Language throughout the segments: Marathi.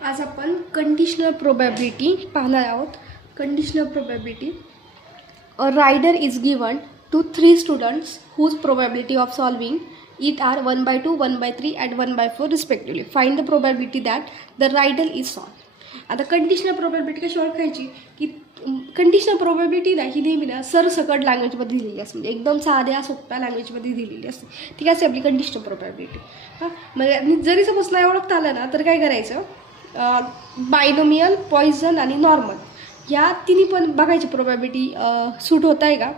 आज आपण कंडिशनल प्रोबॅबिलिटी पाहणार आहोत. Conditional probability. A rider is given to 3 students whose probability of solving it are 1/2, 1/3 and 1/4 respectively. Find the probability that the riddle is solved. आता कंडिशनल प्रोबॅबिलिटी कशी ओळखायची की कंडिशनल प्रोबॅबिलिटी ना ही नेहमी ना सरसकट लँग्वेजमध्ये दिलेली असते, म्हणजे एकदम साध्या सोप्या लँग्वेजमध्ये दिलेली असते. ठीक आहे, आपली कंडिशनल प्रोबॅबिलिटी. हां, म्हणजे जरी सपोज नाही ओळखता आलं ना तर काय करायचं, बायनोमियल, पॉइझन आणि नॉर्मल ह्या तिन्ही पण बघायची प्रोबॅबिलिटी सूट होत आहे का.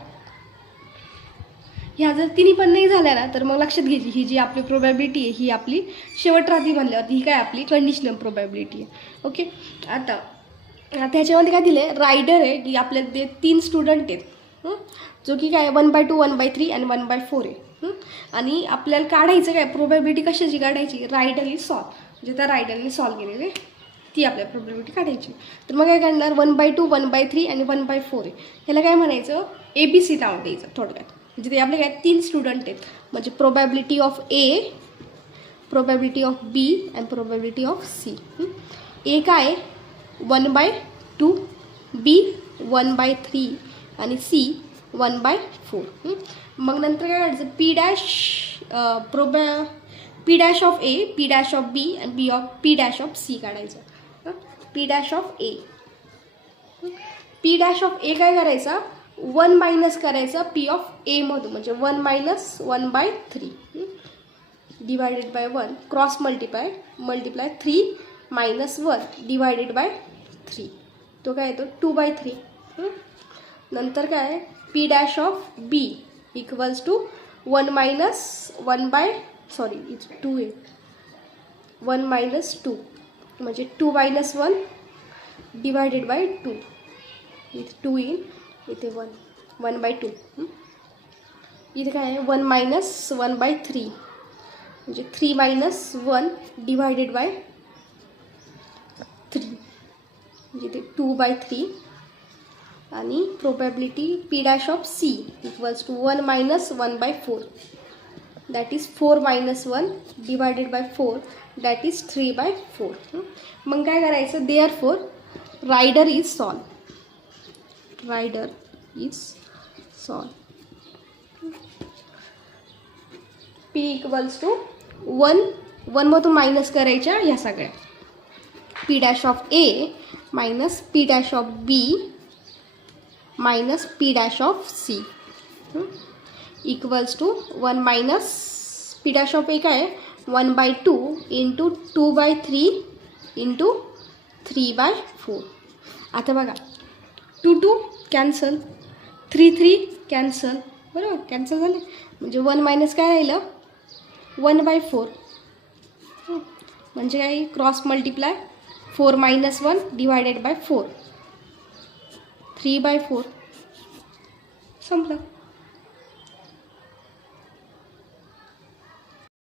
ह्या जर तिन्ही पण नाही झाल्या ना तर मग लक्षात घ्यायची ही जी आपली प्रोबॅबिलिटी आहे ही आपली शेवट राहती म्हणल्यावरती ही काय आपली कंडिशनल प्रोबॅबिलिटी आहे. ओके, आता ह्याच्यामध्ये काय दिले, रायडर आहे की आपल्या ते 3 स्टुडंट आहेत, जो की काय 1/2, 1/3 आणि 1/4 आहे. आणि आपल्याला काढायचं काय प्रोबॅबिलिटी कशाची काढायची, रायडरनी सॉल्व, म्हणजे त्या रायडरने सॉल्व केलेले ती आपल्या प्रोबॅबिलिटी काढायची. तर मग काय काढणार 1/2, 1/3 आणि 1/4 आहे. ह्याला काय म्हणायचं, ABC नाव द्यायचं थोडक्यात. म्हणजे ते आपले काय 3 स्टुडंट आहेत, म्हणजे probability of A, probability of B and probability of C. A काय 1/2, बी 1/3 आणि सी 1/4. मग नंतर काय काढायचं P dash of A, P dash of B आणि पी डॅश ऑफ सी काढायचं. P dash of A, P dash of A काय करायचा 1 मायनस करायचा पी ऑफ ए मधून, म्हणजे 1 - 1/3 divided by 1 cross multiply 3 - 1 divided by 3, तो काय येतो 2/3. नंतर काय P dash of B equals to 1 - 2 आहे, 1 - 2 म्हणजे 2 - 1 डिवायडेड बाय 2, इथे 2 येईल, इथे 1/2. इथे काय आहे 1 - 1/3 म्हणजे 3 - 1 डिवायडेड बाय 3, म्हणजे ते 2/3. आणि probability P dash of C equals to 1 - 1/4, that is 4 - 1 divided by 4, that is 3/4. मग काय करायचं, therefore rider is solve, rider is solve. P equals to 1 मधून मायनस करायच्या ह्या सगळ्या, P dash of A minus P dash of B minus P dash of C equals to 1 minus P dash of A काय 1/2 इंटू 2/3 इंटू 3/4. आता बघा 2 कॅन्सल, 3 कॅन्सल, बरोबर कॅन्सल झाले, म्हणजे 1 मायनस काय राहिलं 1/4, म्हणजे काय क्रॉस मल्टिप्लाय 4 - 1 डिवायडेड बाय 4, 3/4 संपलं.